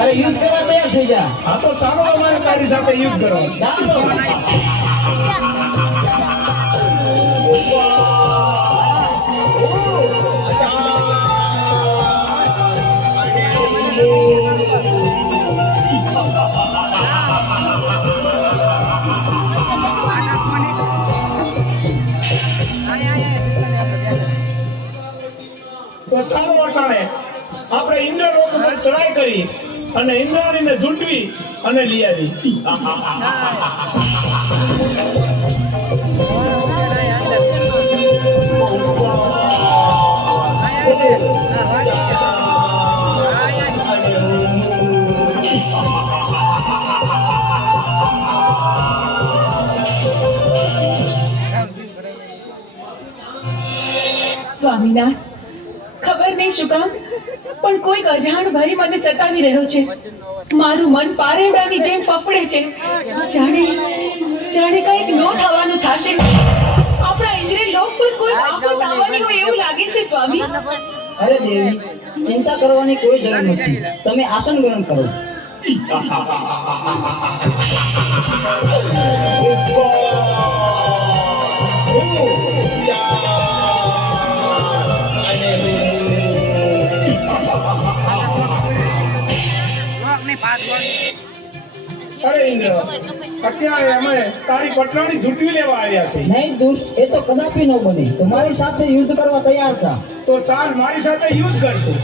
અરે યુદ્ધ કરવા તૈયાર થઈ જા. હા તો ચાલો અમારે તારી સાથે યુદ્ધ કરો. ચાલો. તો ચાલો અટાણે આપણે ઇન્દ્રલોક ઉપર ચડાઈ કરી અને ઇન્દ્રાણીને ઝૂંટવી અને લઈ આવી. સ્વામીનાથ, ખબર નહીં શું કામ પણ કોઈક અજાણ ભય મને સતાવી રહ્યો છે. મારું મન પારેવડાની જેમ ફફડે છે. જાણે કંઈક નો થવાનું થશે. આપણા ઇન્દ્રિય લોક પર કોઈ આફત આવવાની હોય એવું લાગે છે સ્વામી. અરે દેવી, ચિંતા કરવાની કોઈ જરૂર નથી. તમે આસન ગ્રહણ કરો. અરે ઇન્દ્ર, અત્યારે અમે તારી પટરાણી ઝૂંટવી લેવા આવ્યા છીએ. નહીં દુષ્ટ, એ તો કદાપી ન બને. તમારી સાથે યુદ્ધ કરવા તૈયાર હતા. તો ચાલ મારી સાથે યુદ્ધ કરતું.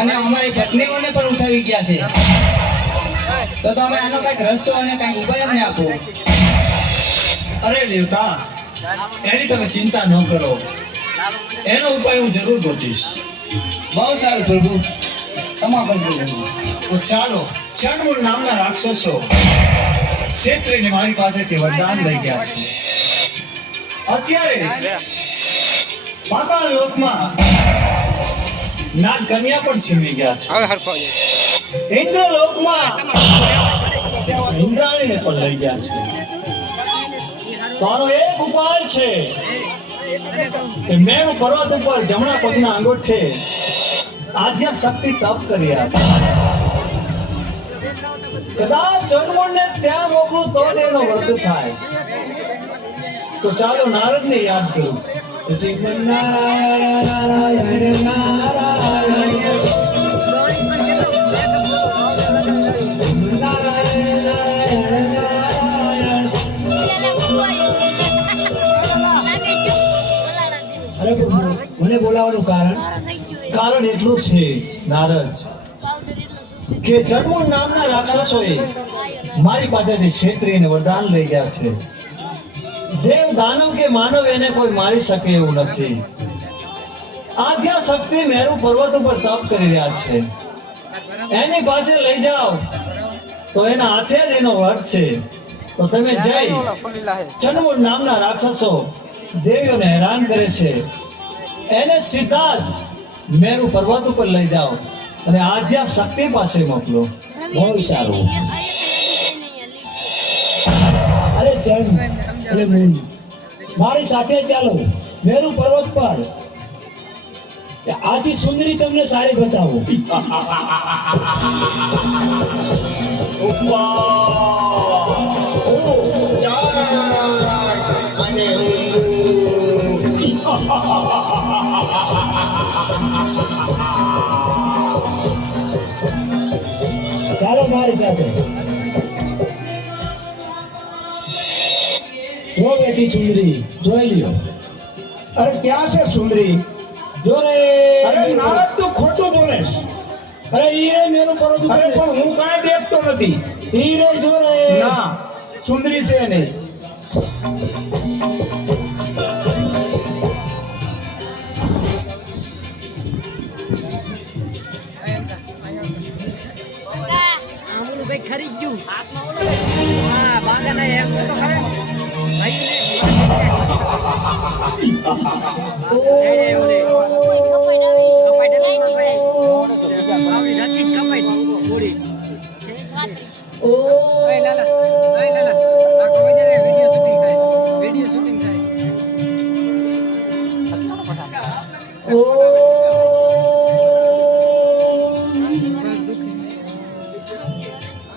અને અમારી પત્નીઓને પણ ઉઠાવી ગયા છે. તો તમે આનો કઈક રસ્તો અને કઈક ઉપાય અમને આપો. અરે દેવતા, એની તમે ચિંતા ન કરો. એનો ઉપાય હું જરૂર ગોતીશ. બહુ સારું પ્રભુ, ક્ષમા કરજો. તો ચાલો, ચંડમૂળ નામના રાક્ષસો ક્ષેત્રીને મારી પાસેથી વરદાન લઈ ગયા છે. અત્યારે પાતાળ લોકમાં નાગ કન્યા પણ છીનવી ગયા છે. ઇન્દ્ર લોકમાં ઇન્દ્રાણીને પણ લઈ ગયા છે. તો આનો એક ઉપાય છે કે મેરુ પર્વત ઉપર જમણા પગના અંગૂઠે આદ્ય શક્તિ તપ કર્યા. કદાચ ચંડમૂળને ત્યાં મોકલું તો જ એનો વર્ત થાય. તો ચાલો નારદને યાદ કરું. નારાયણ નારાયણ અરે મને બોલાવવાનું કારણ એટલું છે નારદ કે ચંડમૂળ નામના રાક્ષસોએ મારી પાસેથી ક્ષેત્રીયને વરદાન લઈ ગયા છે. દેવ દાનવ કે માનવ એને કોઈ મારી શકે એવું નથી. આદ્યા શક્તિ મેરુ પર્વત ઉપર તપ કરી રહ્યા છે. એની પાસે લઈ જાઓ તો એના હાથે જ એનો વટ છે. તો તમે જઈ ચંડમૂળ નામના રાક્ષસો દેવીઓને હેરાન કરે છે એને સીધા જ મેરુ પર્વત ઉપર લઈ જાઓ અને આદ્યા શક્તિ પાસે મોકલો. બહુ સારું. અરે ચંડ, અરે મૂન, મારી સાથે ચાલો મેરુ પર્વત પર. આથી સુંદરી તમને સારી બતાવો. ચાલો મારી સાથે. જો બેટી સુંદરી, જોઈ લ્યો. અરે ક્યાં છે સુંદરી? જો રે. અરે નારદ, તું ખોટું બોલેશ. અરે ઈ રે મેરુ પર્વત ઉપર. અરે પણ હું કાંઈ દેખતો નથી. ઈ રે જો રે. ના, સુંદરી છે નહીં. ખરી ગયું હા બાગાના એમ તો ખરે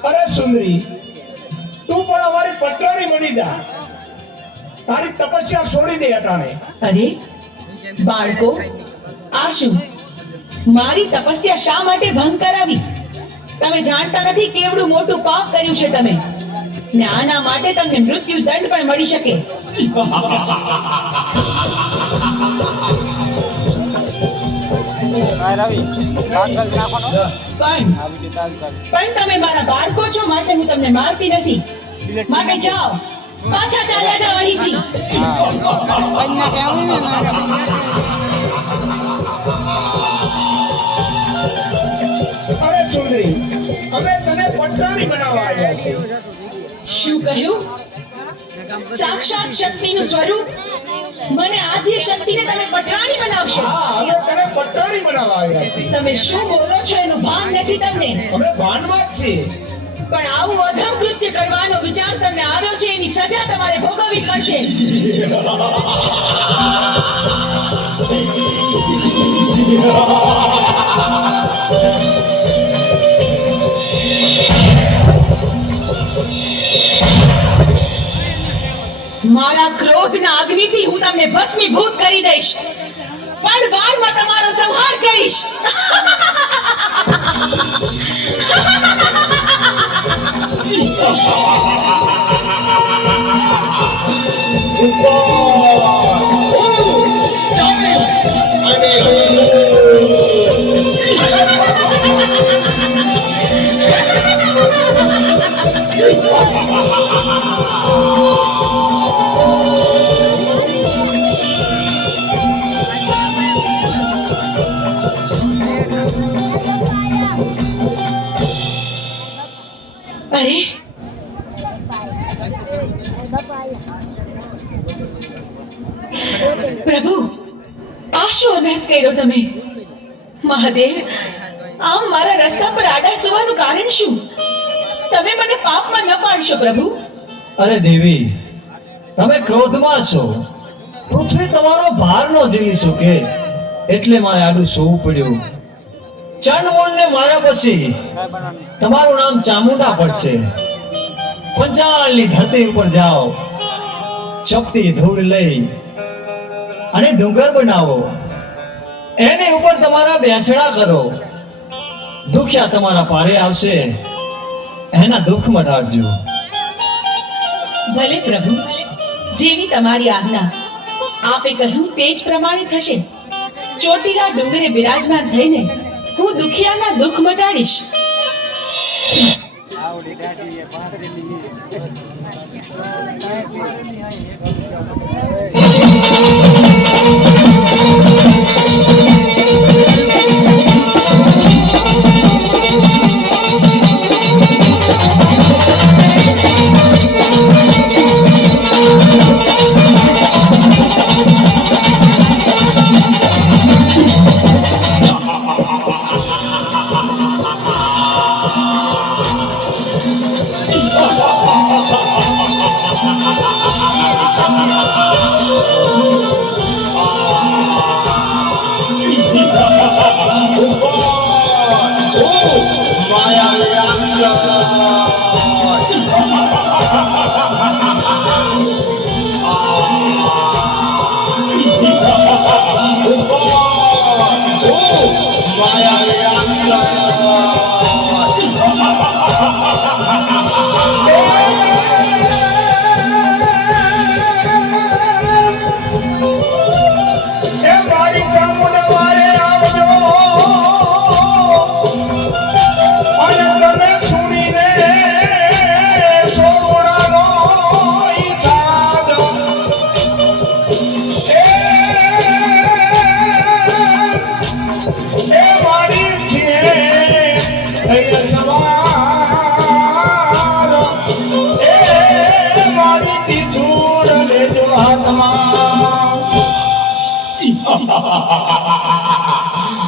અરે સુંદરી તું પણ અમારી પટરાણી બની જા તારી તપસ્યા છોડી દે અટાણે અરે બાળકો આ શું મારી તપસ્યા શા માટે ભંગ કરાવી તમે જાણતા નથી કેવડું મોટું પાપ કર્યું છે તમે ને આના માટે તમને મૃત્યુ દંડ પણ મળી શકે પણ તમે મારા બાળકો છો માટે હું તમને મારતી નથી માટે જાઓ પાછા ચાલ્યા જાઓ અહીંથી અરે સુંદરી અમે તને પટરાણી બનાવવા આવ્યા છે શું કહ્યું સાક્ષાત શક્તિનું સ્વરૂપ મને આદ્ય શક્તિને તમે પટરાણી બનાવશો હા અમે તને પટરાણી બનાવવા આવ્યા છે તમે શું બોલો છો એનું ભાન નથી તમને અમે ભાનમાં જ છીએ પણ આવું અધમ કૃત્ય કરવાનો વિચાર તમને આવ્યો છે એની સજા તમારે ભોગવવી પડશે મારા ક્રોધના અગ્નિથી હું તમને ભસ્મીભૂત કરી દઈશ પણ વારમાં તમારો સંહાર કરીશ અરે પ્રભુ આ શું અનર્થ કર્યો તમે મહાદેવ આમ મારા રસ્તા પર આડા સુવાનું કારણ શું તમે મને પાપમાં ન પાડશો પ્રભુ અરે દેવી તમે ક્રોધમાં છો પૃથ્વી તમારો ભાર નો ઝીલી શકે એટલે મારે આડું સોવું પડ્યું ચંડમૂળને માર્યા પછી તમારું નામ ચામુંડા પડશે પંચાળની ધરતી ઉપર જાઓ ચપટી ધૂળ લઈ અને ડુંગર બનાવો એની ઉપર તમારા બેસણા કરો દુખ્યા તમારા પારે આવશે એના દુઃખ મટાડજો ભલે પ્રભુ જેવી તમારી આજ્ઞા આપે કહ્યું તે જ પ્રમાણે થશે ચોટીલા ડુંગરે બિરાજમાન થઈને હું દુખિયાના દુઃખ મટાડીશ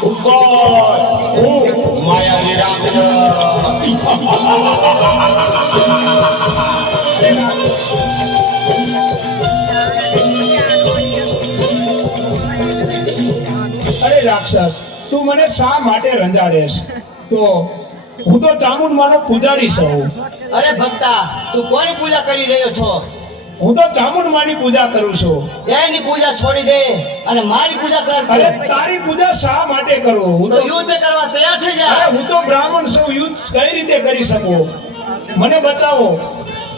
ઉપર માયાવી રાક્ષસ અરે રાક્ષસ તું મને શા માટે રંજાડેશ તો હું તો ચામુંડમાનો પૂજારી છું અરે ભક્તા તું કોની પૂજા કરી રહ્યો છો હું તો ચામુંડમાની પૂજા કરું છું એની પૂજા છોડી દે અને મારી પૂજા કર અરે તારી પૂજા શા માટે કરું હું તો તો યુદ્ધ કરવા તૈયાર થઈ જા અરે હું તો બ્રાહ્મણ છું યુદ્ધ કઈ રીતે કરી શકું મને બચાવો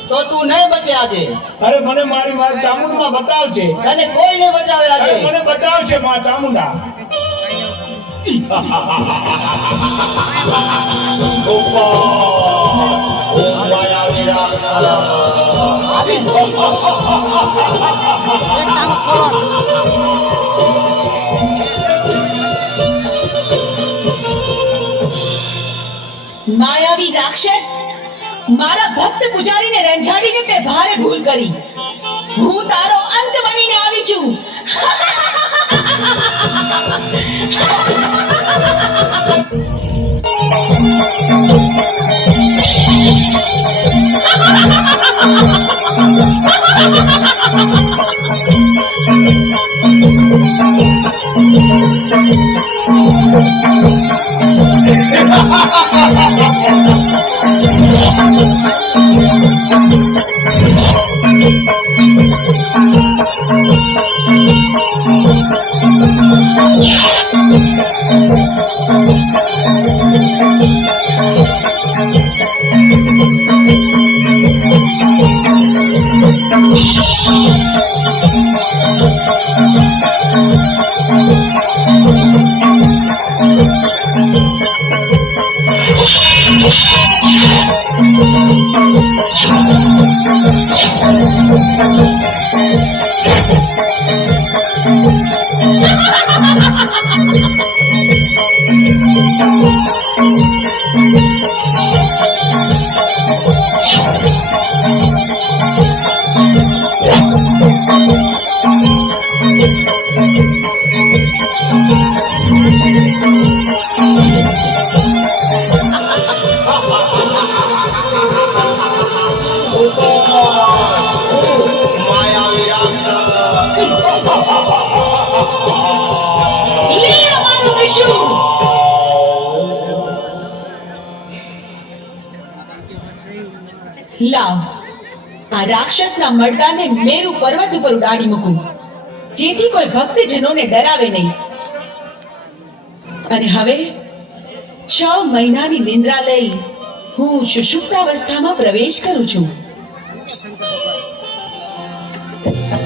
તો તું નહીં બચે આજે અરે મને મારી ચામુંડમાં બતાવજે તને કોઈ નહીં બચાવે અરે આજે મને બચાવશે માં ચામુંડા માયાવી રાક્ષસ મારા ભક્ત પૂજારીને રંજાડીને તે ભારે ભૂલ કરી હું તારો અંત બનીને આવી છું લે અમારું વિષ્ણુ લાવ આ રાક્ષસના મરદાને મેરુ પર્વત ઉપર ઉડાડી મૂકું જેથી કોઈ ભક્તજનોને ડરાવે નહીં અને હવે 6 મહિનાની નિંદ્રા લઈ હું સુષુપ્તાવસ્થામાં પ્રવેશ કરું છું